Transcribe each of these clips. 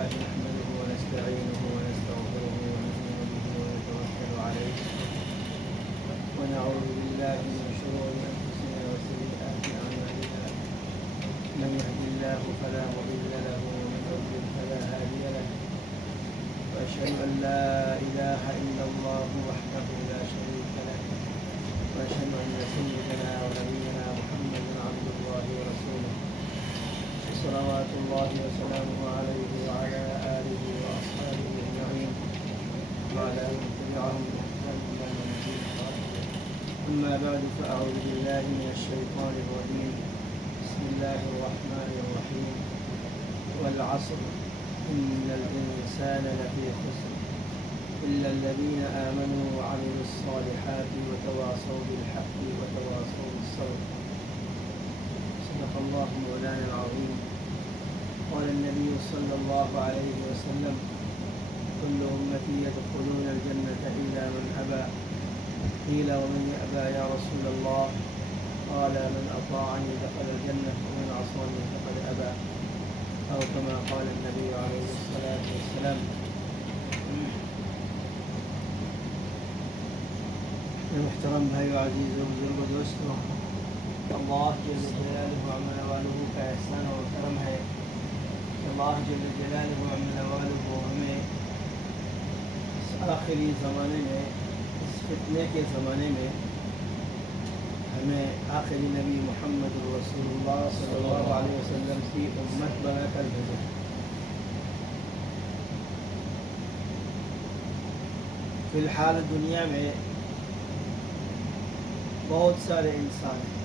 لله نحمده ونستعينه ونستغفره ونؤمن به ونتوكل عليه ونعوذ بالله من شرور أنفسنا وسيئات أعمالنا من يهد الله فلا مضل له ومن يضلل فلا هادي له وأشهد أن لا إله إلا الله وحده لا شريك له وأشهد أن سيدنا ونبينا محمد عبد الله ورسوله صلوات الله وسلامه عليه وعلى آله وأصحابه أجمعين وعلى من تبعهم بإحسان إلى يوم الدين. أما بعد فأعوذ بالله من الشيطان الرجيم. بسم الله الرحمن الرحيم. والعصر إن الإنسان لفي خسر إلا الذين آمنوا وعملوا الصالحات وتواصوا بالحق وتواصوا بالصبر. صدق الله مولانا العظيم. قال النبي صلى الله عليه وسلم كل أمتي يدخلون الجنة إلا من أبى. قيل ومن يأبى يا رسول الله؟ قال من أطاعني دخل الجنة ومن عصاني فقد أبى، أو كما قال النبي عليه الصلاة والسلام. محترم بھائی عزیز و بزرگ و دوستوں، اللہ جل جلالہ و عظیم والہ کا احسان اور کرم ہے کہ اللہ جل جلالہ و عظیم والہ ہمیں اس آخری زمانے میں، اس فتنے کے زمانے میں ہمیں آخری نبی محمد رسول اللہ صلی اللہ علیہ وسلم کی امت بنا کر بھیجا. فی الحال دنیا میں بہت سارے انسان ہیں،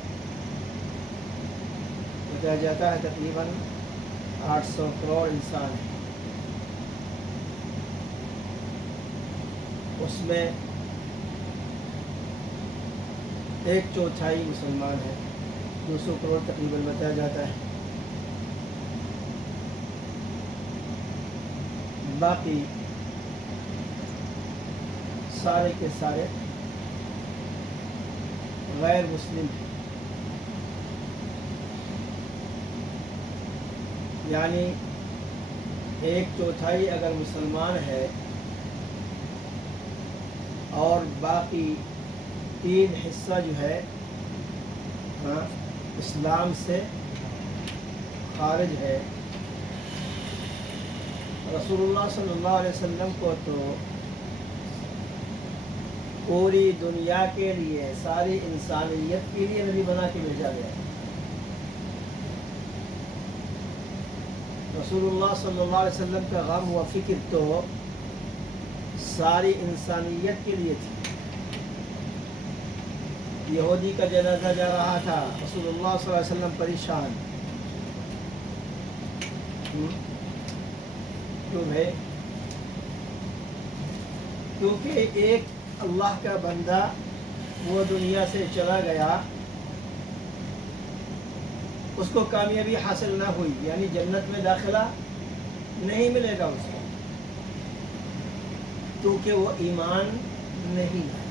بتایا جاتا ہے تقریباً 800 کروڑ انسان ہیں. اس میں 1/4 مسلمان ہیں، 200 کروڑ تقریباً بتایا جاتا ہے. باقی سارے کے سارے غیر مسلم ہیں. یعنی 1/4 اگر مسلمان ہے اور باقی 3 حصہ جو ہے اسلام سے خارج ہے. رسول اللہ صلی اللہ علیہ وسلم کو تو پوری دنیا کے لیے، ساری انسانیت کے لیے نبی بنا کے بھیجا گیا. رسول اللہ صلی اللہ علیہ وسلم کا غم و فکر تو ساری انسانیت کے لیے تھی. یہودی کا جنازہ جا رہا تھا، رسول اللہ صلی اللہ علیہ وسلم پریشان. کیوں ہے؟ کیونکہ ایک اللہ کا بندہ وہ دنیا سے چلا گیا، اس کو کامیابی حاصل نہ ہوئی، یعنی جنت میں داخلہ نہیں ملے گا اس کو، کیونکہ وہ ایمان نہیں لایا.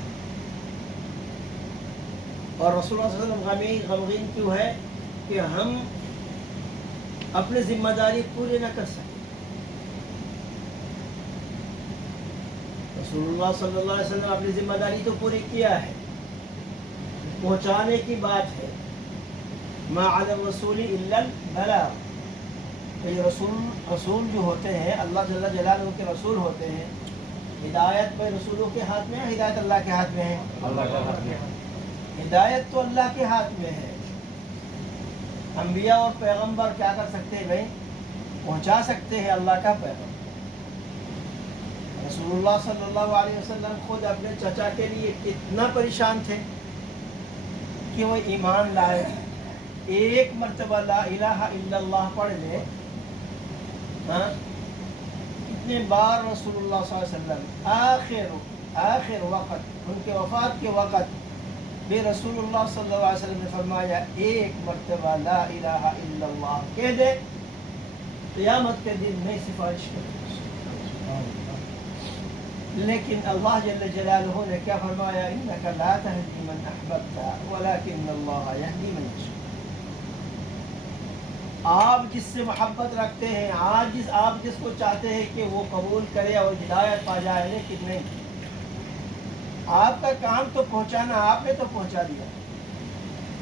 اور رسول اللہ صلی اللہ علیہ وسلم غمگین کیوں ہے کہ ہم اپنی ذمہ داری پوری نہ کر سکے. رسول اللہ صلی اللہ علیہ وسلم اپنی ذمہ داری تو پوری کیا ہے، پہنچانے کی بات ہے. ما علی الرسول الا البلاغ. رسول جو ہوتے ہیں اللہ جل جلالہ کے رسول ہوتے ہیں. ہدایت میں رسولوں کے ہاتھ میں ہے، ہدایت اللہ کے ہاتھ میں ہے. اللہ کے ہاتھ میں. ہدایت تو اللہ کے ہاتھ میں ہے. انبیاء اور پیغمبر کیا کر سکتے ہیں بھائی؟ پہنچا سکتے ہیں اللہ کا پیغام. رسول اللہ صلی اللہ علیہ وسلم خود اپنے چچا کے لیے اتنا پریشان تھے کہ وہ ایمان لائے. ایک مرتبہ لا الہ الا اللہ پڑھ لے. کتنے بار رسول اللہ صلی اللہ علیہ وسلم آخر وقت، ان کے وفات کے وقت بھی رسول اللہ صلی اللہ علیہ وسلم نے فرمایا ایک مرتبہ لا الہ الا اللہ کہہ دے، قیامت کے دن میں سفارش کروں. لیکن اللہ جل جلالہ نے کیا فرمایا؟ انک لا تہدی من احببت ولکن اللہ یہدی من یشاء. آپ جس سے محبت رکھتے ہیں، آپ جس کو چاہتے ہیں کہ وہ قبول کرے اور ہدایت پا جائے، لیکن نہیں، آپ کا کام تو پہنچانا، آپ نے تو پہنچا دیا،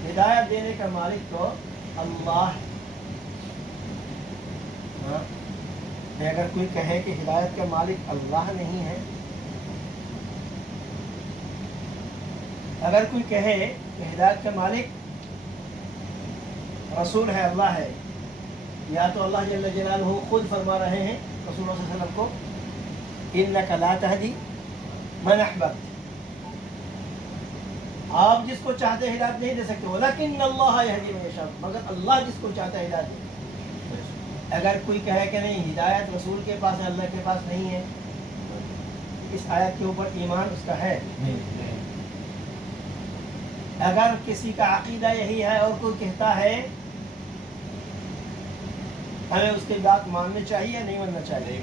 ہدایت دینے کا مالک تو اللہ ہے۔ ہاں، اگر کوئی کہے کہ ہدایت کا مالک اللہ نہیں ہے، اگر کوئی کہے کہ ہدایت کا مالک رسول ہے، اللہ ہے، یا تو اللہ جل جلالہ خود فرما رہے ہیں رسول اللہ صلی اللہ علیہ وسلم کو، انک لا تہدی من احببت، آپ جس کو چاہتے ہیں ہدایت نہیں دے سکتے، ولیکن اللہ یہدی من یشاء، مگر اللہ جس کو چاہتا ہے ہدایت دے۔ اگر کوئی کہے کہ نہیں ہدایت رسول کے پاس ہے، اللہ کے پاس نہیں ہے، اس آیت کے اوپر ایمان اس کا ہے؟ اگر کسی کا عقیدہ یہی ہے اور کوئی کہتا ہے ہمیں اس کی بات ماننی چاہیے، نہیں ماننا چاہیے؟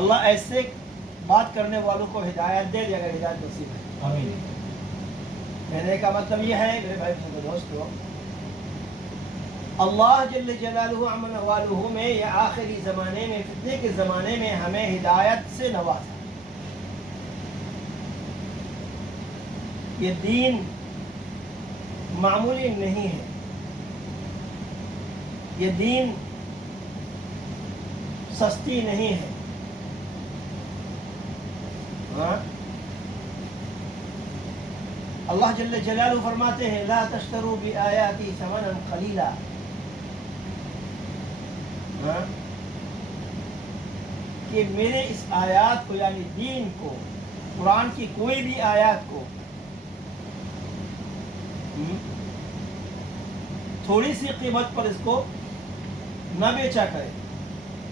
اللہ ایسے بات کرنے والوں کو ہدایت دے اگر ہدایت نصیب ہے۔ آمین۔ کہنے کا مطلب یہ ہے میرے بھائی دوستو، اللہ جل جلالہ عمن والہ میں یہ آخری زمانے میں، فتنے کے زمانے میں ہمیں ہدایت سے نوازا۔ یہ دین معمولی نہیں ہے، یہ دین سستی نہیں ہے۔ ہاں، اللہ جل جلالہ فرماتے ہیں لا تشتروا بآیاتی ثمنا قلیلا، کہ میرے اس آیات کو یعنی دین کو، قرآن کی کوئی بھی آیات کو تھوڑی سی قیمت پر اس کو نہ بیچا کرے،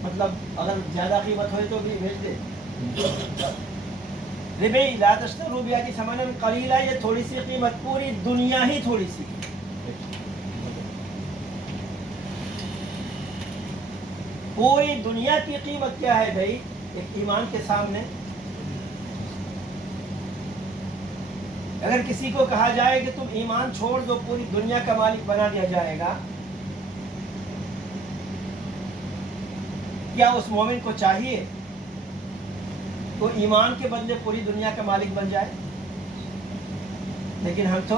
مطلب اگر زیادہ قیمت ہوئے تو بھی بیچ دے۔ ربی لا تشتروا بآیاتی ثمنا قلیلا، یہ تھوڑی سی قیمت، پوری دنیا ہی تھوڑی سی، پوری دنیا کی قیمت کیا ہے بھائی ایک ایمان کے سامنے؟ اگر کسی کو کہا جائے کہ تم ایمان چھوڑ دو پوری دنیا کا مالک بنا دیا جائے گا، کیا اس مومن کو چاہیے تو ایمان کے بدلے پوری دنیا کا مالک بن جائے؟ لیکن ہم تو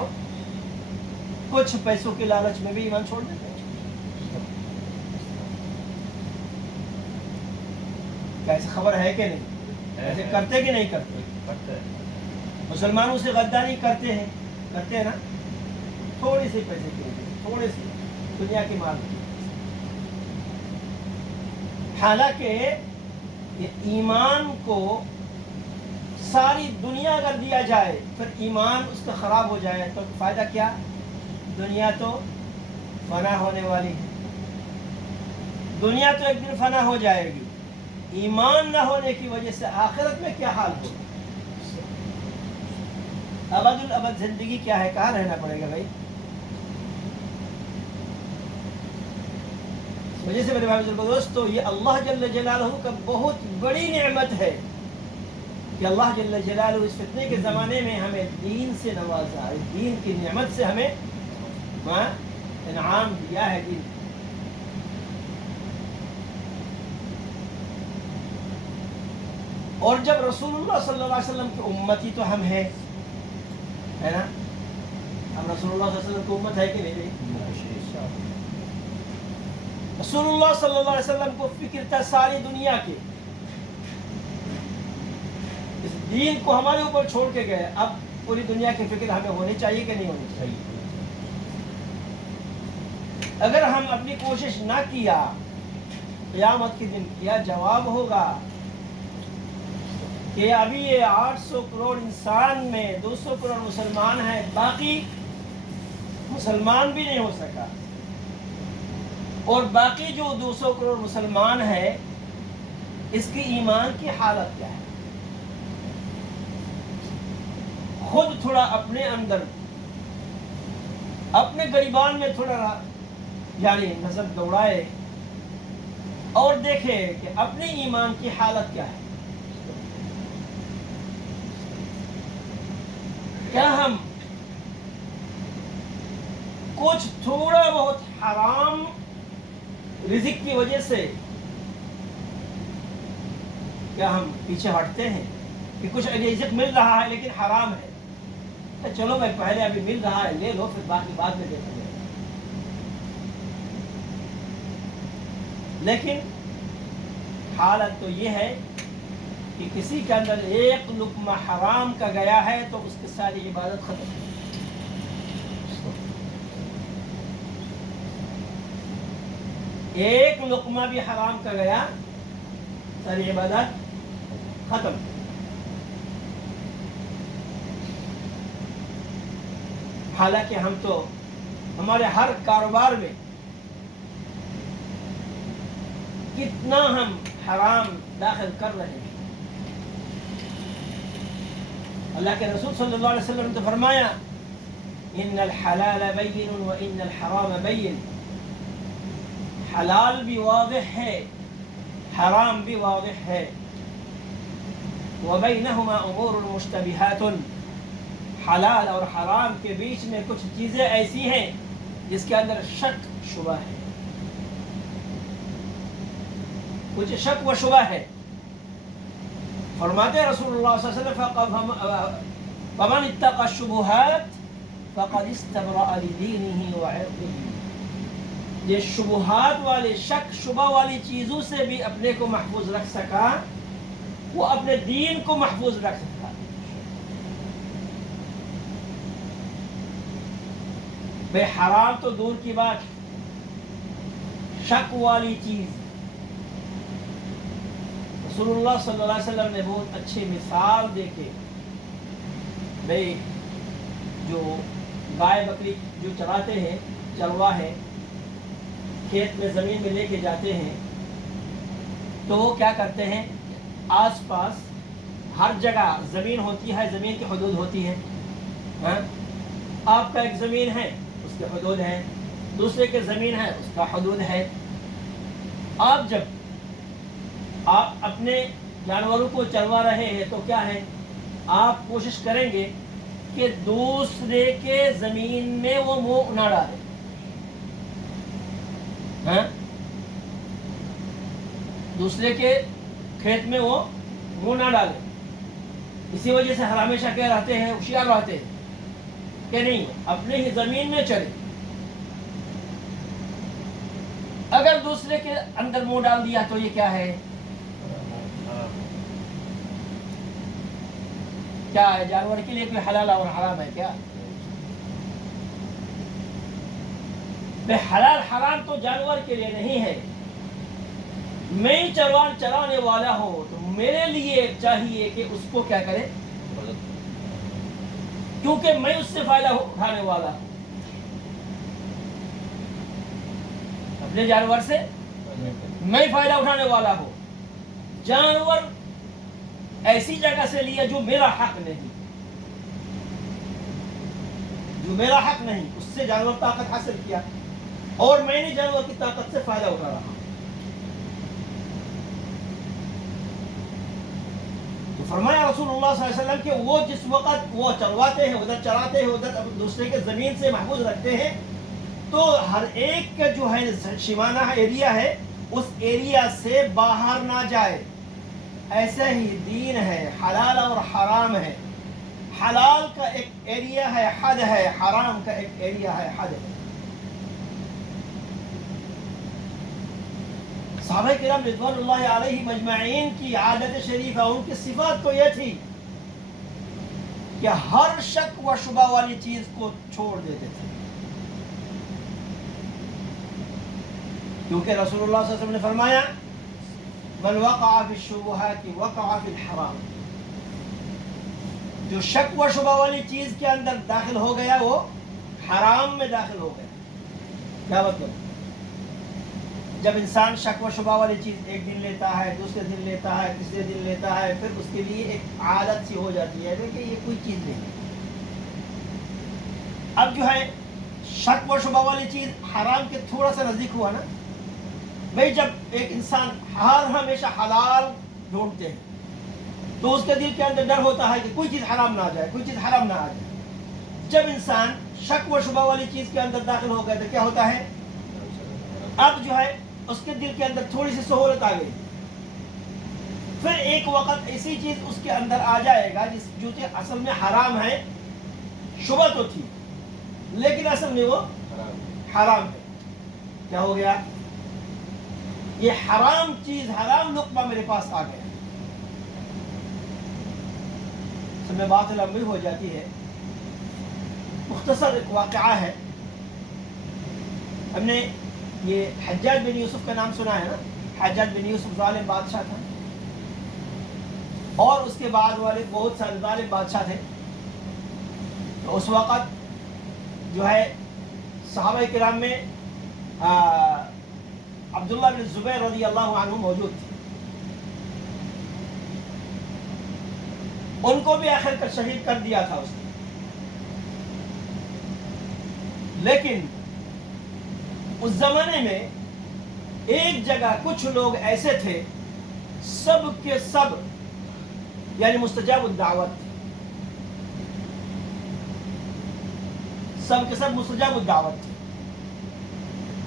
کچھ پیسوں کے لالچ میں بھی ایمان چھوڑ دیتے ہیں۔ کیا ایسی خبر ہے کہ نہیں؟ ایسے کرتے کہ نہیں کرتے؟ مسلمانوں سے غداری کرتے ہیں نا، تھوڑی سی پیسے کے لیے، تھوڑی سی دنیا کی مال۔ حالانکہ یہ ایمان کو ساری دنیا اگر دیا جائے پھر ایمان اس کا خراب ہو جائے تو فائدہ کیا؟ دنیا تو فنا ہونے والی ہے، دنیا تو ایک دن فنا ہو جائے گی، ایمان نہ ہونے کی وجہ سے آخرت میں کیا حال ہوگا؟ ابد الابد زندگی کیا ہے، کہاں رہنا پڑے گا بھائی؟ اس وجہ سے میرے بھائی دوستو، یہ اللہ جل جلالہ کا بہت بڑی نعمت ہے کہ اللہ جل جلالہ اس فتنے کے زمانے میں ہمیں دین سے نوازا، اس دین کی نعمت سے ہمیں انعام دیا ہے دین۔ اور جب رسول اللہ صلی اللہ علیہ وسلم کی امتی تو ہم ہیں، ہے نا؟ ہم رسول اللہ صلی اللہ علیہ وسلم کی امت ہے کہ نہیں؟ رسول اللہ صلی اللہ علیہ وسلم کو فکر تھا ساری دنیا کے، اس دین کو ہمارے اوپر چھوڑ کے گئے، اب پوری دنیا کی فکر ہمیں ہونی چاہیے کہ نہیں ہونی چاہیے؟ اگر ہم اپنی کوشش نہ کیا، قیامت کے دن کیا جواب ہوگا کہ ابھی یہ 800 کروڑ انسان میں 200 کروڑ مسلمان ہیں، باقی مسلمان بھی نہیں ہو سکا، اور باقی جو 200 کروڑ مسلمان ہے اس کی ایمان کی حالت کیا ہے؟ خود تھوڑا اپنے اندر، اپنے گریبان میں تھوڑا یعنی نظر دوڑائے اور دیکھے کہ اپنے ایمان کی حالت کیا ہے۔ کیا ہم کچھ تھوڑا بہت حرام رزق کی وجہ سے کیا ہم پیچھے ہٹتے ہیں کہ کچھ رزق مل رہا ہے لیکن حرام ہے، چلو بھائی پہلے ابھی مل رہا ہے لے لو، پھر باقی بعد میں دیکھیں گے. لیکن حالت تو یہ ہے کہ کسی کے اندر ایک لقمہ حرام کا گیا ہے تو اس کی ساری عبادت ختم. ایک لقمہ بھی حرام کا گیا ساری عبادت ختم. حالانکہ ہم تو ہمارے ہر کاروبار میں کتنا ہم حرام داخل کر رہے ہیں. اللہ کے رسول صلی اللہ علیہ وسلم نے تو فرمایا ان الحلال بین و ان الحرام بین. حلال بھی واضح ہے، حرام بھی واضح ہے. وبینہما امور مشتبہات. حلال اور حرام کے بیچ میں کچھ چیزیں ایسی ہیں جس کے اندر شک شبہ ہے، کچھ شک و شبہ ہے. فرماتے رسول اللہ صلی اللہ علیہ وسلم فمن اتقى الشبهات فقد استبرأ لدینہ وعرضہ. یہ شبہات والے شک شبہ والی چیزوں سے بھی اپنے کو محفوظ رکھ سکا، وہ اپنے دین کو محفوظ رکھ سکا. بے حرام تو دور کی بات، شک والی چیز. رسول اللہ صلی اللہ علیہ وسلم نے بہت اچھی مثال دے کے بھائی جو گائے بکری جو چراتے ہیں چرواہے کھیت میں زمین میں لے کے جاتے ہیں تو وہ کیا کرتے ہیں، آس پاس ہر جگہ زمین ہوتی ہے، زمین کی حدود ہوتی ہے. آپ کا ایک زمین ہے اس کے حدود ہے، دوسرے کے زمین ہے اس کا حدود ہے. آپ جب آپ اپنے جانوروں کو چروا رہے ہیں تو کیا ہے، آپ کوشش کریں گے کہ دوسرے کے زمین میں وہ منہ نہ ڈالے. دوسرے کے کھیت میں وہ منہ نہ ڈالے. اسی وجہ سے ہمیشہ کیا رہتے ہیں، ہوشیار رہتے ہیں کہ نہیں اپنے ہی زمین میں چلے. اگر دوسرے کے اندر منہ ڈال دیا تو یہ کیا ہے، کیا ہے، جانور کے لیے کوئی حلال اور حرام ہے کیا؟ بے حلال حرام تو جانور کے لیے نہیں ہے. میں چرانے والا ہوں تو میرے لیے چاہیے کہ اس کو کیا کرے، کیونکہ میں اس سے فائدہ اٹھانے والا ہوں. اپنے جانور سے میں فائدہ اٹھانے والا ہوں. جانور ایسی جگہ سے لیا جو میرا حق نہیں، جو میرا حق نہیں، اس سے جانور طاقت حاصل کیا اور میں نے جانور کی طاقت سے فائدہ اٹھا رہا. تو فرمایا رسول اللہ صلی اللہ علیہ وسلم کہ وہ جس وقت وہ چرواتے ہیں، ادھر چراتے ہیں، ادھر دوسرے کے زمین سے محفوظ رکھتے ہیں، تو ہر ایک کا جو ہے شیمانہ ایریا ہے اس ایریا سے باہر نہ جائے. ایسا ہی دین ہے، حلال اور حرام ہے. حلال کا ایک ایریا ہے، حد ہے، حرام کا ایک ایریا ہے، حد ہے. صحابہ کرام رضوان اللہ علیہ مجمعین کی عادت شریفہ، ان کی صفات تو یہ تھی کہ ہر شک و شبہ والی چیز کو چھوڑ دیتے تھے. کیونکہ رسول اللہ صلی اللہ علیہ وسلم نے فرمایا من وقع فی الشبہات وقع فی الحرام. جو شک و شبہ والی چیز کے اندر داخل ہو گیا وہ حرام میں داخل ہو گیا. کیا مطلب؟ جب انسان شک و شبہ والی چیز ایک دن لیتا ہے، دوسرے دن لیتا ہے، تیسرے دن لیتا ہے، پھر اس کے لیے ایک عادت سی ہو جاتی ہے کہ یہ کوئی چیز نہیں ہے. اب جو ہے شک و شبہ والی چیز حرام کے تھوڑا سا نزدیک ہوا نا. بھائی جب ایک انسان ہمیشہ حلال ڈھونڈتے ہیں تو اس کے دل کے اندر ڈر ہوتا ہے کہ کوئی چیز حرام نہ آ جائے، کوئی چیز حرام نہ آ جائے. جب انسان شک و شبہ والی چیز کے اندر داخل ہو گئے تو کیا ہوتا ہے؟ اب جو ہے اس کے دل کے اندر تھوڑی سی سہولت آ گئی. پھر ایک وقت ایسی چیز اس کے اندر آ جائے گا جو کہ اصل میں حرام ہے. شبہ تو تھی لیکن اصل میں وہ حرام ہے. کیا ہو گیا؟ یہ حرام چیز، حرام لقمہ میرے پاس آ گیا. اس میں بات لمبی ہو جاتی ہے. مختصر ایک واقعہ ہے. ہم نے یہ حجاج بن یوسف کا نام سنا ہے نا. حجاج بن یوسف ظالم بادشاہ تھا اور اس کے بعد والے بہت سارے ظالم بادشاہ تھے. تو اس وقت جو ہے صحابہ کرام میں عبداللہ بن زبیر رضی اللہ عنہ موجود تھے. ان کو بھی آخر کر شہید کر دیا تھا اس نے. لیکن اس زمانے میں ایک جگہ کچھ لوگ ایسے تھے سب کے سب یعنی مستجاب الدعوت تھے. سب کے سب مستجاب الدعوت تھے.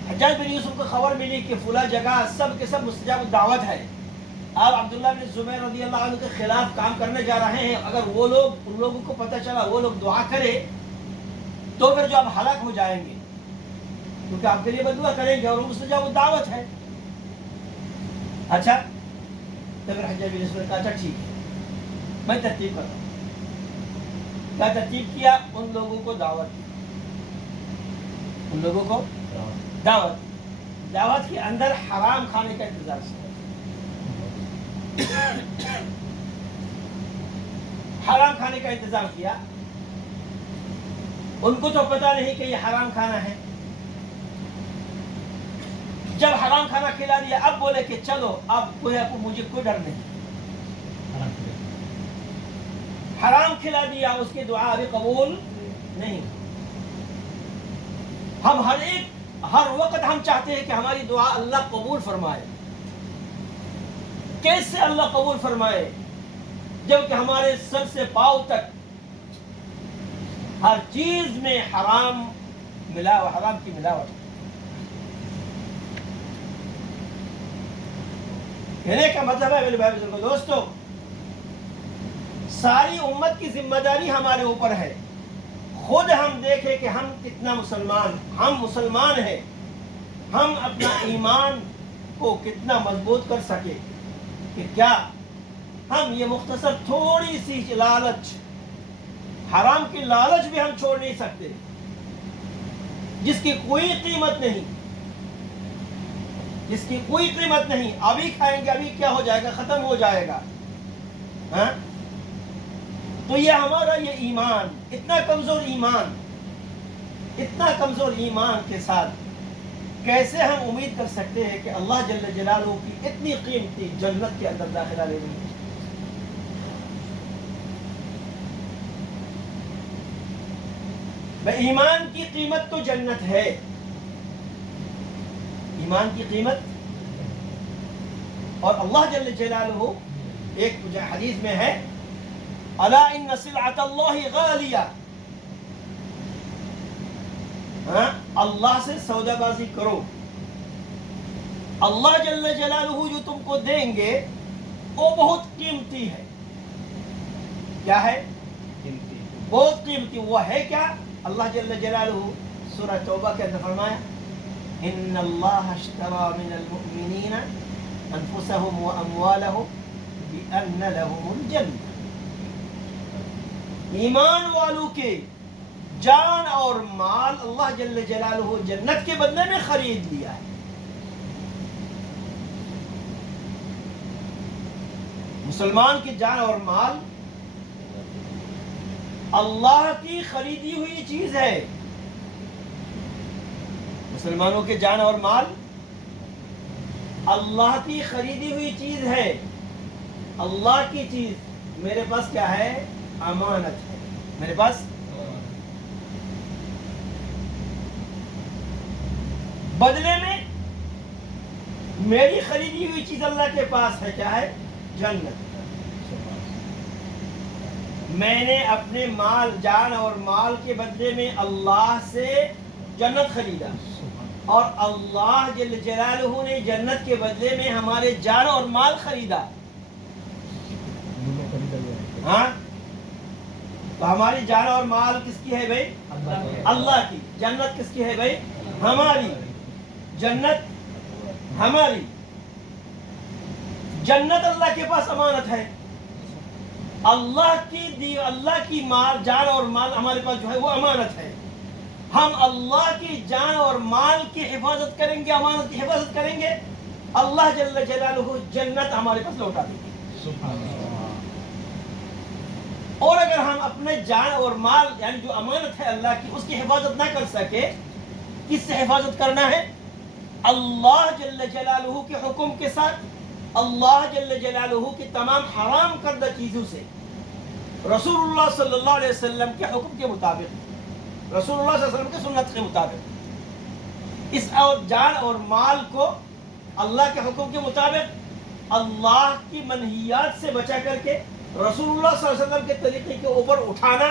حجاج بن یوسف کو خبر ملی کہ فلاں جگہ سب کے سب مستجاب الدعوت ہے. آپ عبداللہ بن زبیر رضی اللہ عنہ کے خلاف کام کرنے جا رہے ہیں. اگر وہ لوگ، ان لوگوں کو پتہ چلا وہ لوگ دعا کرے تو پھر جو آپ ہلاک ہو جائیں گے، کیونکہ آپ کے لیے بدعا کریں گے اور وہ مستجاب الدعوت ہے. اچھا تو پھر حجاج بن یوسف نے کہا اچھا ٹھیک ہے میں ترتیب کرتا ہوں. کیا ترتیب کیا؟ ان لوگوں کو دعوت دی. ان لوگوں کو دعوت کے اندر حرام کھانے کا انتظار کیا. حرام کھانے کا انتظام کیا. ان کو تو پتہ نہیں کہ یہ حرام کھانا ہے. جب حرام کھانا کھلا دیا اب بولے کہ چلو اب مجھے کوئی ڈر نہیں. حرام کھلا دیا، اس کی دعا ابھی قبول نہیں. ہم ہر وقت ہم چاہتے ہیں کہ ہماری دعا اللہ قبول فرمائے. کیسے اللہ قبول فرمائے جبکہ ہمارے سر سے پاؤں تک ہر چیز میں حرام کی ملاوٹ. کہنے کا مطلب ہے میرے بھائی بزرگوں دوستو، ساری امت کی ذمہ داری ہمارے اوپر ہے. خود ہم دیکھیں کہ ہم کتنا مسلمان ہیں. ہم اپنا ایمان کو کتنا مضبوط کر سکے کہ کیا ہم یہ مختصر تھوڑی سی لالچ، حرام کی لالچ بھی ہم چھوڑ نہیں سکتے جس کی کوئی قیمت نہیں. ابھی کھائیں گے، ابھی کیا ہو جائے گا؟ ختم ہو جائے گا. تو یہ ہمارا یہ ایمان، اتنا کمزور ایمان کے ساتھ کیسے ہم امید کر سکتے ہیں کہ اللہ جل جلالہ کی اتنی قیمتی جنت کے اندر داخلہ لے لیں گے؟ ایمان کی قیمت تو جنت ہے. ایمان کی قیمت. اور اللہ جل جلالہ ایک حدیث میں ہے الا ان سلعۃ اللہ غالیہ. اللہ سے سودا بازی کرو. اللہ جل جلالہ جو تم کو دیں گے وہ بہت قیمتی ہے. کیا ہے؟ بہت قیمتی. وہ ہے کیا؟ اللہ جل جلالہ سورہ توبہ کے اندر فرمایا ان اللہ اشترى من المؤمنین انفسهم واموالهم بان لهم الجنہ. ایمان والوں کے جان اور مال اللہ جل جلالہ جنت کے بدلے میں خرید لیا ہے. مسلمان کی جان اور مال اللہ کی خریدی ہوئی چیز ہے. مسلمانوں کے جان اور مال اللہ کی خریدی ہوئی چیز ہے. اللہ کی چیز میرے پاس کیا ہے؟ امانت ہے. میرے پاس بدلے میں میری خریدی ہوئی چیز اللہ کے پاس ہے. کیا ہے؟ جنت. میں نے اپنے مال جان اور مال کے بدلے میں اللہ سے جنت خریدا اور اللہ جل جلالہ نے جنت کے بدلے میں ہمارے جان اور مال خریدا. ہاں تو ہماری جان اور مال کس کی ہے بھائی؟ اللہ کی. جنت کس کی ہے بھائی؟ ہماری. جنت ہماری. جنت اللہ کے پاس امانت ہے. اللہ کی مال جان اور مال ہمارے پاس جو ہے وہ امانت ہے. ہم اللہ کی جان اور مال کی حفاظت کریں گے, امانت کی حفاظت کریں گے, اللہ جل جلالہ جنت ہمارے پاس لوٹا دیں گے. اور اگر ہم اپنے جان اور مال یعنی جو امانت ہے اللہ کی اس کی حفاظت نہ کر سکے, کس سے حفاظت کرنا ہے؟ اللہ جل جلالہ کے حکم کے ساتھ, اللہ جل جلالہ کی تمام حرام کردہ چیزوں سے, رسول اللہ صلی اللہ علیہ وسلم کے حکم کے مطابق, رسول اللہ صلی اللہ علیہ وسلم کی سنت کے مطابق اس اور جان اور مال کو اللہ کے حکم کے مطابق اللہ کی منہیات سے بچا کر کے رسول اللہ صلی اللہ علیہ وسلم کے طریقے کے اوپر اٹھانا.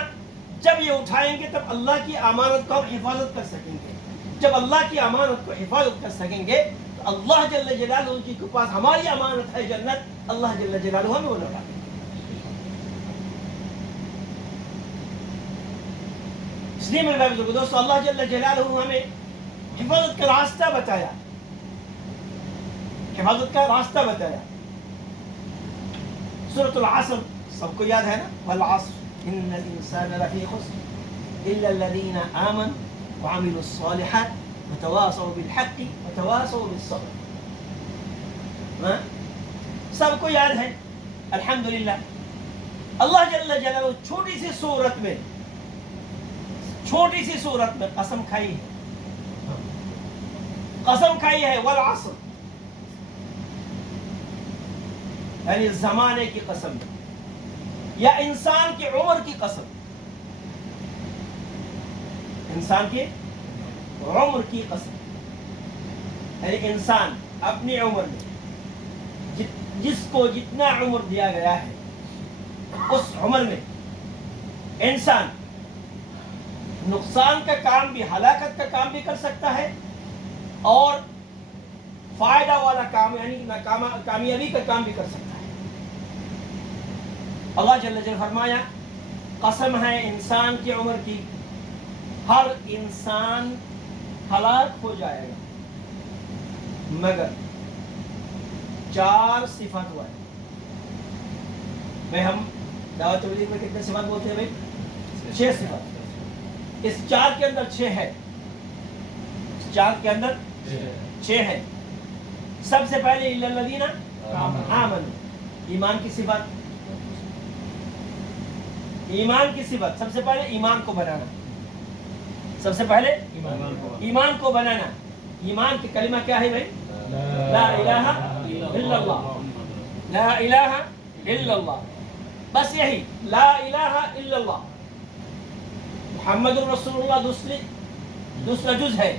جب یہ اٹھائیں گے تب اللہ کی امانت کو ہم حفاظت کر سکیں گے. جب اللہ کی امانت کو حفاظت کر سکیں گے تو اللہ جل جلالہ کے پاس ہماری امانت ہے جنت, اللہ جل جلالہ ہمیں وہ لوٹا دے گا. اس لیے میرے بھائی بزرگوں دوستو, اللہ جل جلالہ ہمیں حفاظت کا راستہ بتایا, حفاظت کا راستہ بتایا. سورۃ العصر سب کو یاد ہے نا, والعصر ان الانسان لفی خسر الا الذین آمنوا وعملوا الصالحات وتواصوا بالحق وتواصوا بالصبر. سب کو یاد ہے الحمدللہ. اللہ جل جلالہ چھوٹی سی صورت میں قسم کھائی ہے, والعصر یعنی زمانے کی قسم یا انسان کی عمر کی قسم, انسان کی عمر کی قسم. یعنی انسان اپنی عمر میں جس کو جتنا عمر دیا گیا ہے اس عمر میں انسان نقصان کا کام بھی, ہلاکت کا کام بھی کر سکتا ہے اور فائدہ والا کام یعنی کامیابی کا کام بھی کر سکتا ہے. اللہ جل جلالہ فرمایا قسم ہے انسان کی عمر کی, ہر انسان ہلاک ہو جائے گا مگر 4 صفات ہوا ہے. میں ہم دعوت تبلیغ میں کتنے صفات بولتے ہیں بھائی؟ 6 صفات. اس 4 کے اندر 6 ہے, 4 کے اندر 6 ہے. سب سے پہلے الا الذین آمنوا, ایمان کی صفات. ایمان کی صفت سب سے پہلے ایمان کو بنانا, سب سے پہلے ایمان کو بنانا. ایمان کی کلمہ کیا ہے بھائی؟ لا الہ الا اللہ, لا الہ الا اللہ. بس یہی لا الہ الا اللہ. محمد رسول اللہ دوسرا جز ہے.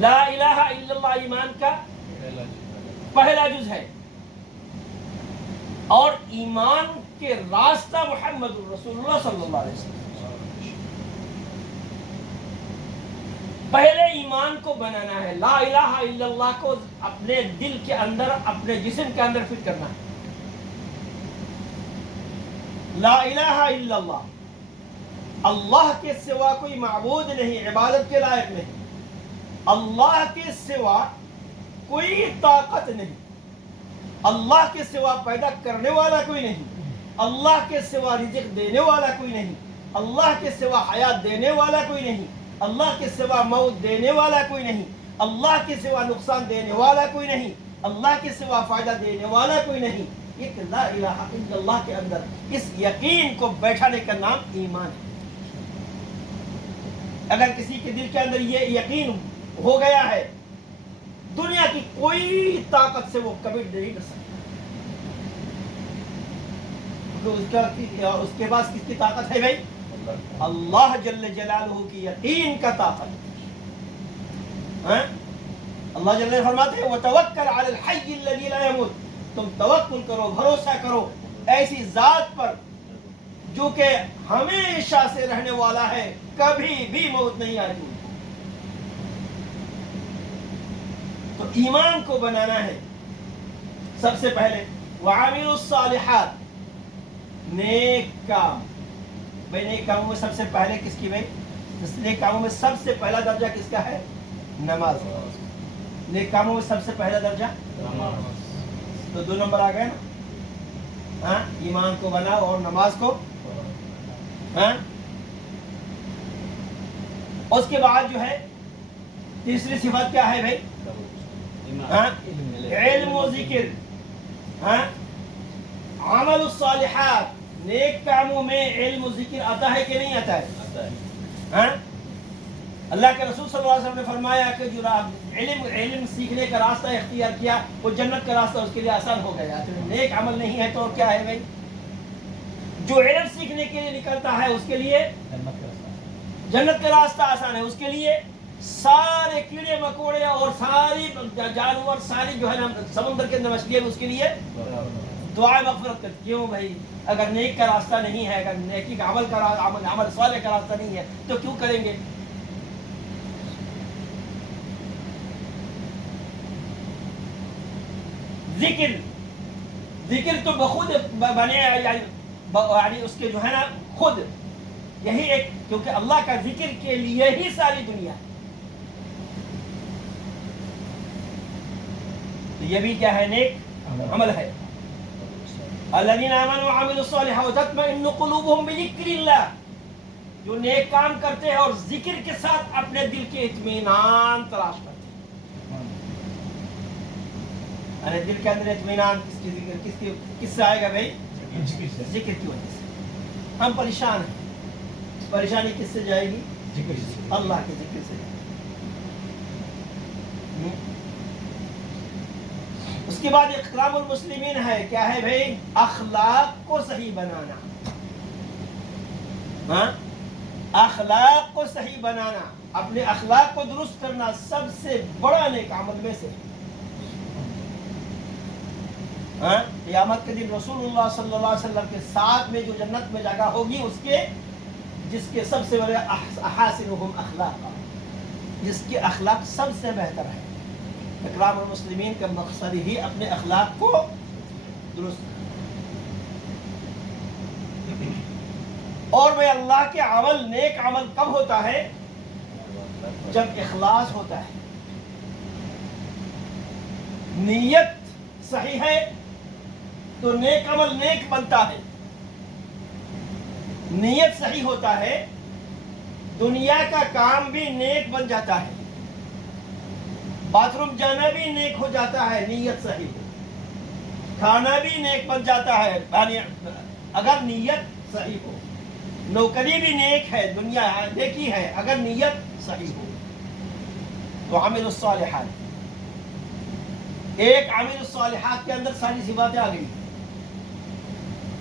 لا الہ الا اللہ ایمان کا پہلا جز ہے, اور ایمان کے راستہ محمد رسول اللہ صلی اللہ علیہ وسلم. پہلے ایمان کو بنانا ہے, لا الہ الا اللہ کو اپنے دل کے اندر, اپنے جسم کے اندر فٹ کرنا ہے. لا الہ الا اللہ, اللہ کے سوا کوئی معبود نہیں, عبادت کے لائق نہیں. اللہ کے سوا کوئی طاقت نہیں, اللہ کے سوا پیدا کرنے والا کوئی نہیں, اللہ کے سوا رزق دینے والا کوئی نہیں, اللہ کے سوا حیات دینے والا کوئی نہیں, اللہ کے سوا موت دینے والا کوئی نہیں, اللہ کے سوا نقصان دینے والا کوئی نہیں, اللہ کے سوا فائدہ دینے والا کوئی نہیں. ایک لا الہ الا اللہ کے اندر اس یقین کو بیٹھانے کا نام ایمان ہے. اگر کسی کے دل کے اندر یہ یقین ہو گیا ہے, دنیا کی کوئی طاقت سے وہ کبھی نہیں ڈر سکتا. اس کے پاس کس کی طاقت ہے بھائی؟ اللہ جل جلالہ کی یقین کا طاقت. اللہ جل جلالہ فرماتے ہیں وتوکل علی الحی الذی لا یموت, تم توکل کرو, بھروسہ کرو ایسی ذات پر جو کہ ہمیشہ سے رہنے والا ہے، کبھی بھی موت نہیں آتی. تو ایمان کو بنانا ہے سب سے پہلے. وعاملوا الصالحات، نیک کام. بھائی نیک کاموں میں سب سے پہلے کس کی؟ بھائی نیک کاموں میں سب سے پہلا درجہ کس کا ہے؟ نماز. نیک کاموں میں سب سے پہلا درجہ نماز. تو 2 نمبر آ گئے نا. ہاں، ایمان کو بناؤ اور نماز کو. ہاں، اس کے بعد جو ہے تیسری صفت کیا ہے بھائی؟ ہاں، علم و ذکر. ہاں، عمل الصالحات، نیک کاموں میں علم و ذکر آتا ہے کہ نہیں آتا ہے؟ ہاں، اللہ کے رسول صلی اللہ علیہ وسلم نے فرمایا کہ جو علم سیکھنے کا راستہ اختیار کیا وہ جنت کا راستہ اس کے لیے آسان ہو گیا. نیک عمل نہیں ہے تو کیا ہے بھائی؟ جو علم سیکھنے کے لیے نکلتا ہے اس کے لیے جنت کا راستہ آسان ہے. اس کے لیے سارے کیڑے مکوڑے اور ساری جانور، ساری جو ہے نا سمندر کے اندر مچھلیاں اس کے لیے دعا مغفرت کرتی. کیوں بھائی؟ اگر نیک کا راستہ نہیں ہے، اگر نیکی کا عمل صالح کا راستہ نہیں ہے تو کیوں کریں گے؟ ذکر تو بخود بنے، یعنی اس کے جو ہے نا خود یہی ایک، کیونکہ اللہ کا ذکر کے لیے ہی ساری دنیا. تو یہ بھی کیا ہے؟ نیک عمل ہے. الذین آمنوا وعملوا الصالحات وتطمئن قلوبهم بذکر اللہ، جو نیک کام کرتے ہیں اور ذکر کے ساتھ اپنے دل کے اطمینان تلاش کرتے ہیں. دل کے اندر اطمینان کس سے آئے گا بھائی؟ ذکر کی وجہ سے. ہم پریشان ہیں، پریشانی کس سے جائے گی؟ اللہ کے ذکر سے. اس کے بعد اکرام المسلمین ہے. کیا ہے بھائی؟ اخلاق کو صحیح بنانا. ہاں، اخلاق کو صحیح بنانا، اپنے اخلاق کو درست کرنا سب سے بڑا نیک عمل میں سے. ہاں، قیامت کے دن رسول اللہ صلی اللہ علیہ وسلم کے ساتھ میں جو جنت میں جگہ ہوگی اس کے، جس کے سب سے بڑے احاسنہم اخلاقا، جس کے اخلاق سب سے بہتر ہے. اکرام المسلمین کا مقصد ہی اپنے اخلاق کو درست. اور میں اللہ کے عمل، نیک عمل کب ہوتا ہے؟ جب اخلاص ہوتا ہے. نیت صحیح ہے تو نیک عمل نیک بنتا ہے. نیت صحیح ہوتا ہے، دنیا کا کام بھی نیک بن جاتا ہے. باتھ روم جانا بھی نیک ہو جاتا ہے، نیت صحیح ہو. کھانا بھی نیک بن جاتا ہے اگر نیت صحیح ہو. نوکری بھی نیک ہے، دنیا نیکی ہے اگر نیت صحیح ہو. تو عامل الصالحات، ایک عامل الصالحات کے اندر ساری صفاتیں آ گئی.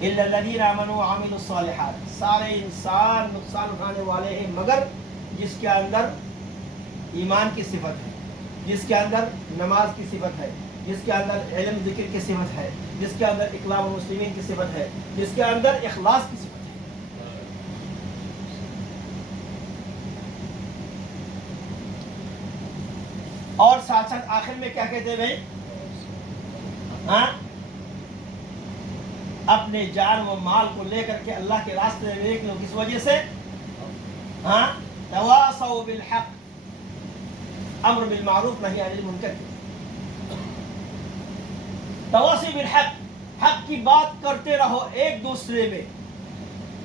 الا الذین آمنوا وعملوا الصالحات، سارے انسان نقصان اٹھانے والے ہیں مگر جس کے اندر ایمان کی صفت ہے، جس کے اندر نماز کی صفت ہے، جس کے اندر علم ذکر کی صفت ہے، جس کے اندر اکرام المسلمین کی صفت ہے، جس کے اندر اخلاص کی صفت ہے. اور ساتھ ساتھ آخر میں کیا کہتے ہیں بھائی؟ ہاں، اپنے جان و مال کو لے کر کے اللہ کے راستے میں نکلو. کس وجہ سے؟ ہاں، تواصوا بالحق، امر بالمعروف نہی عن المنکر. تواصی بالحق، حق کی بات کرتے رہو ایک دوسرے میں.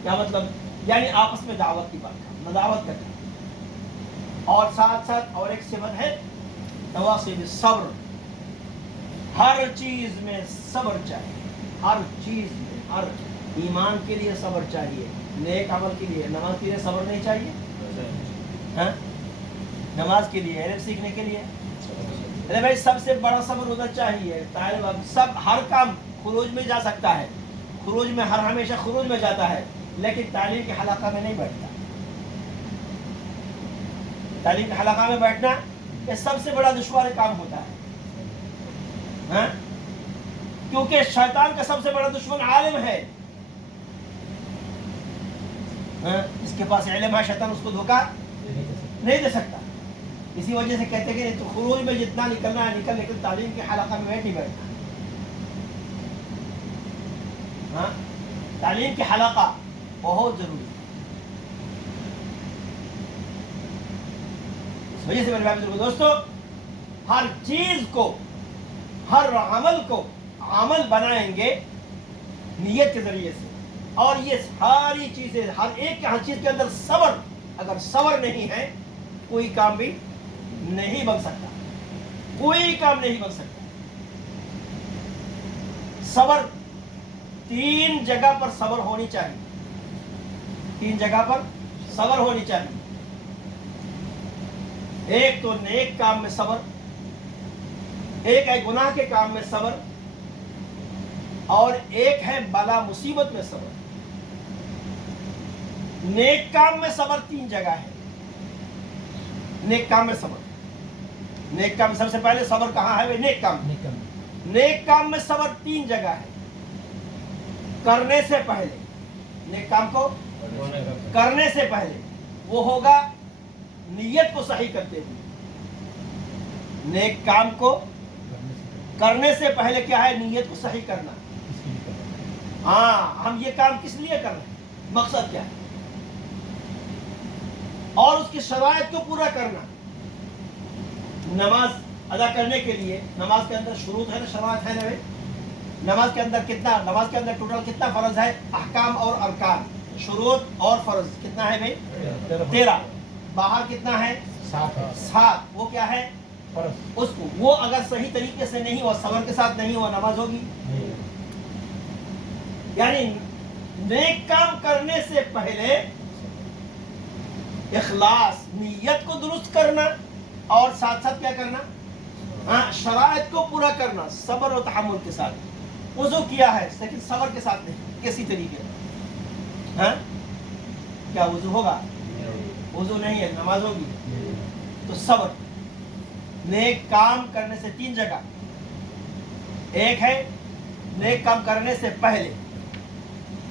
کیا مطلب؟ یعنی آپس میں دعوت کی بات، دعوت کرنا. اور ساتھ ساتھ اور ایک صفت ہے تواصی بالصبر. ہر چیز میں صبر چاہیے، ہر چیز میں. ہر ایمان کے لیے صبر چاہیے، نیک عمل کے لیے. نماز کے لیے صبر نہیں چاہیے؟ ہاں، نماز کے لیے، علم سیکھنے کے لیے. ارے بھائی سب سے بڑا صبر ہونا چاہیے. سب ہر کام خروج میں جا سکتا ہے، خروج میں ہمیشہ خروج میں جاتا ہے، لیکن تعلیم کے حلقہ میں نہیں بیٹھتا. تعلیم کے حلقہ میں بیٹھنا یہ سب سے بڑا دشوار کام ہوتا ہے. ہاں، کیونکہ شیطان کا سب سے بڑا دشمن عالم ہے. جس کے پاس علم ہے شیطان اس کو دھوکہ نہیں دے سکتا. اسی وجہ سے کہتے ہیں کہ تو خروج میں جتنا نکلنا ہے نکل، لیکن تعلیم کے حلقہ میں بیٹھ بیٹھنا. تعلیم کے حلقہ بہت ضروری ہے. اس وجہ سے میرے بھائی بزرگوں دوستو، ہر چیز کو، ہر عمل کو عمل بنائیں گے نیت کے ذریعے سے. اور یہ ساری چیزیں، ہر ایک چیز کے اندر صبر، اگر صبر نہیں ہے کوئی کام بھی نہیں بن سکتا، کوئی کام نہیں بن سکتا. صبر 3 جگہ پر صبر ہونی چاہیے، 3 جگہ پر صبر ہونی چاہیے. ایک تو نیک کام میں صبر، ایک ہے گناہ کے کام میں صبر، اور ایک ہے بلا مصیبت میں صبر. نیک کام میں صبر 3 جگہ ہے. نیک کام میں صبر، نیک کام سب سے پہلے صبر کہاں ہے؟ نیک کام. نیک کام میں صبر 3 جگہ ہے. کرنے سے پہلے، نیک کام کو کرنے سے پہلے وہ ہوگا نیت کو صحیح کرتے ہوئے. نیک کام کو کرنے سے پہلے کیا ہے؟ نیت کو صحیح کرنا. ہاں، ہم یہ کام کس لیے کر رہے ہیں، مقصد کیا ہے، اور اس کی شرائط کو پورا کرنا. نماز ادا کرنے کے لیے نماز کے اندر شروط ہے نا، شرائط ہے نا بھائی. نماز کے اندر نماز کے اندر ٹوٹل کتنا فرض ہے؟ احکام اور ارکان، شروط اور فرض کتنا ہے بھائی؟ 13. باہر کتنا ہے؟ 7. وہ کیا ہے؟ اس کو وہ اگر صحیح طریقے سے نہیں ہوا، صبر کے ساتھ نہیں ہوا، نماز ہوگی. یعنی نیک کام کرنے سے پہلے اخلاص، نیت کو درست کرنا، اور ساتھ ساتھ کیا کرنا؟ شرائط کو پورا کرنا، صبر و تحمل کے ساتھ. وضو کیا ہے لیکن صبر کے ساتھ نہیں، کسی طریقے کیا وضو ہوگا؟ وضو نہیں ہے، نماز ہوگی. تو صبر نیک کام کرنے سے 3 جگہ. ایک ہے نیک کام کرنے سے پہلے،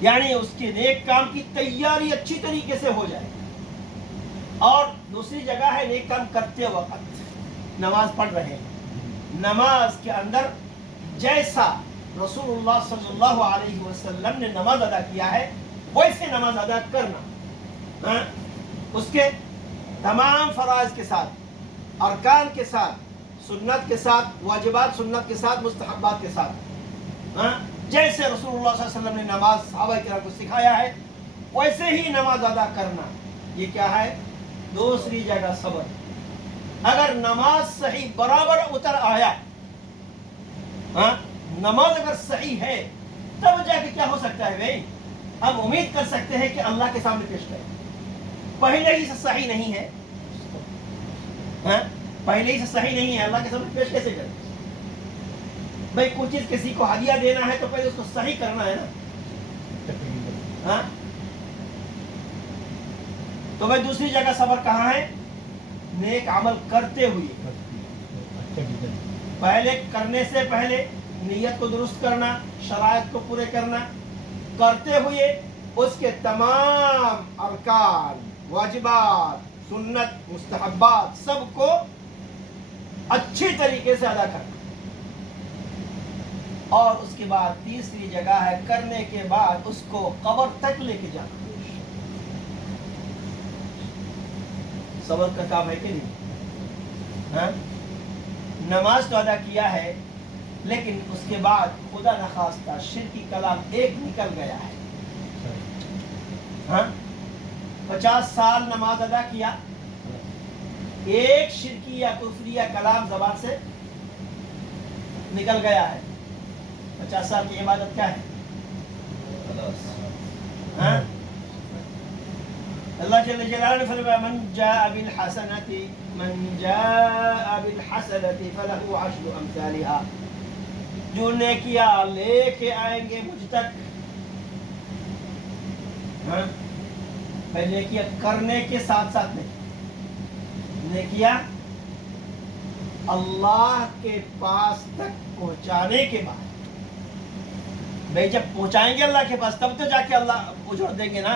یعنی اس کے نیک کام کی تیاری اچھی طریقے سے ہو جائے. اور دوسری جگہ ہے نیک کام کرتے وقت، نماز پڑھ رہے ہیں، نماز کے اندر جیسا رسول اللہ صلی اللہ علیہ وسلم نے نماز ادا کیا ہے ویسے نماز ادا کرنا. اس کے تمام فرائض کے ساتھ، ارکان کے ساتھ، سنت کے ساتھ، واجبات سنت کے ساتھ، مستحبات کے ساتھ. جیسے رسول اللہ صلی اللہ علیہ وسلم نے نماز صحابہ کرام کو سکھایا ہے ویسے ہی نماز ادا کرنا. یہ کیا ہے؟ دوسری جگہ صبر. اگر نماز صحیح برابر اتر آیا، نماز اگر صحیح ہے، تب جا کے کیا ہو سکتا ہے بھائی؟ ہم امید کر سکتے ہیں کہ اللہ کے سامنے پیش کریں. پہلے ہی سے صحیح نہیں ہے، پہلے ہی سے صحیح نہیں ہے، اللہ کے سامنے پیش کیسے کریں بھائی؟ کچھ چیز کسی کو ہدیہ دینا ہے تو پہلے اس کو صحیح کرنا ہے نا. تو بھائی دوسری جگہ صبر کہاں ہے؟ نیک عمل کرتے ہوئے. پہلے کرنے سے پہلے نیت کو درست کرنا، شرائط کو پورے کرنا، کرتے ہوئے اس کے تمام ارکان، واجبات، سنت، مستحبات سب کو اچھی طریقے سے ادا کرنا. اور اس کے بعد تیسری جگہ ہے کرنے کے بعد اس کو قبر تک لے کے جانا. صبر کا کام ہے کہ نہیں؟ نماز تو ادا کیا ہے لیکن اس کے بعد خدا نخواستہ شرکی کلام ایک نکل گیا ہے. 50 سال نماز ادا کیا، ایک شرکی یا کفری یا کلام زبان سے نکل گیا ہے. 50 سال کی عبادت کیا ہے؟ اللہ جل جلالہ نے فرمایا من جاء بالحسنۃ فلہ عشر امثالها. جو نیکیاں لے کے آئیں گے مجھ تک، نیکیاں کرنے کے ساتھ ساتھ نہیں، نیکیاں اللہ کے پاس تک پہنچانے کے بعد. بھائی جب پہنچائیں گے اللہ کے پاس تب تو جا کے اللہ اجڑ دیں گے نا.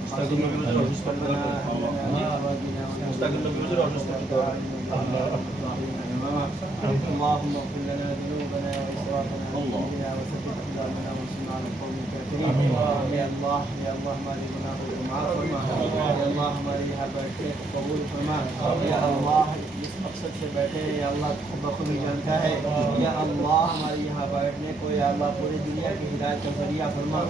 মুস্তাকিম নবী হুজুর অসুস্থ মুস্তাকিম নবী হুজুর অসুস্থ اللهم اغفر لنا ذنوبنا واسرافنا وذنوبنا وثبت اقدامنا وانصرنا على القوم الكافرين يا الله ہمارے گناہوں کو معاف فرما یا اللہ ہماری یہاں بیٹھے قبول فرما یا اللہ جس مقصد سے بیٹھے ہیں یا اللہ خود بخود ہی جانتا ہے یا اللہ ہمارے یہاں بیٹھنے کو یا اللہ پوری دنیا کی ہدایت کا ذریعہ فرما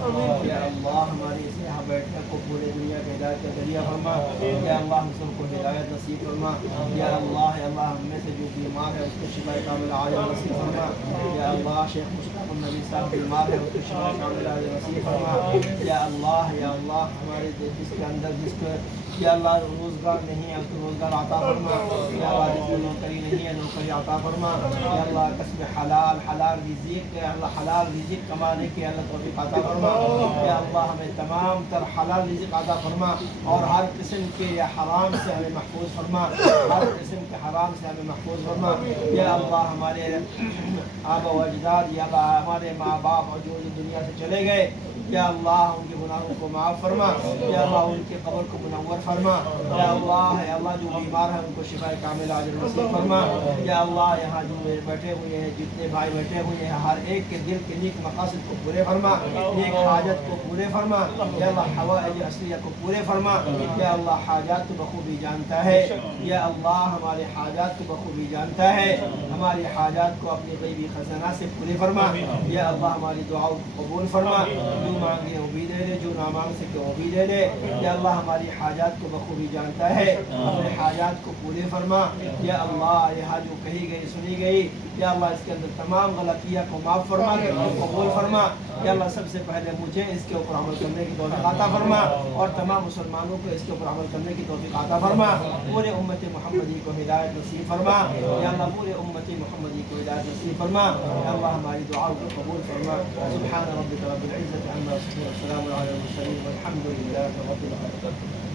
یا اللہ ہمارے اس یہاں بیٹھنے کو پوری دنیا کی ہدایت کا ذریعہ فرما یا اللہ ہم سب کو ہدایت نصیب فرما یا اللہ ہم میں سے جو بیمار ہے اس کو شفا کامل عاجل نصیب فرما یا اللہ شیخ مصطفیٰ النبی صاحب بیمار ہے اس کو شفا کامل عاجل نصیب فرما یا اللہ ہمارے جس کے اندر جس کو یا اللہ روزگار نہیں ہے اس کو روزگار عطا فرما یا اللہ جس کو نوکری نہیں ہے نوکری عطا فرما یا اللہ کسب حلال رزق کے اللہ حلال رزق کمانے کے اللہ توفیق عطا فرما یا اللہ ہمیں تمام تر حلال رزق عطا فرما اور ہر قسم کے حرام سے ہمیں محفوظ فرما ہر قسم کے حرام سے ہمیں محفوظ فرما یا اللہ ہمارے آبا و اجداد یا ہمارے ماں باپ جو دنیا سے چلے گئے یا اللہ ان کے گناہوں کو معاف فرما یا اللہ ان کے قبر کو منور فرما یا اللہ جو بیمار ہیں ان کو شفا کامل عاجل نصیب فرما یا اللہ یہاں جو بیٹھے ہوئے ہیں جتنے بھائی بیٹھے ہوئے ہیں ہر ایک کے دل کے نیک مقاصد کو پورے فرما نیک حاجت کو پورے فرما یا اللہ حوائج اصلیہ کو پورے فرما یا اللہ حاجات کو بخوبی جانتا ہے یا اللہ ہمارے حاجات کو بخوبی جانتا ہے ہماری حاجات کو اپنی غیبی خزانہ سے پورے فرما یا اللہ ہماری دعاؤں کو قبول فرما جو مانگے وہ بھی دے دے جو نہ مانگ سکے وہ بھی دے دے یا اللہ ہماری حاجات کو بخوبی جانتا ہے اپنے حاجات کو پورے فرما یا اللہ یہاں جو کہی گئی سنی گئی یا اللہ اس کے اندر تمام غلطیاں کو معاف فرما کے قبول فرما یا اللہ سب سے پہلے مجھے اس کے اوپر عمل کرنے کی توفیق عطا فرما اور تمام مسلمانوں کو اس کے اوپر عمل کرنے کی توفیق عطا فرما پورے امت محمدی کو ہدایت نصیب فرما یا اللہ پورے امت محمدی کو ہدایت نصیب فرما یا اللہ ہماری دعاؤں کو قبول فرما سبحان ربک رب العزت عما یصفون والسلام علی المرسلین والحمد للہ رب العالمین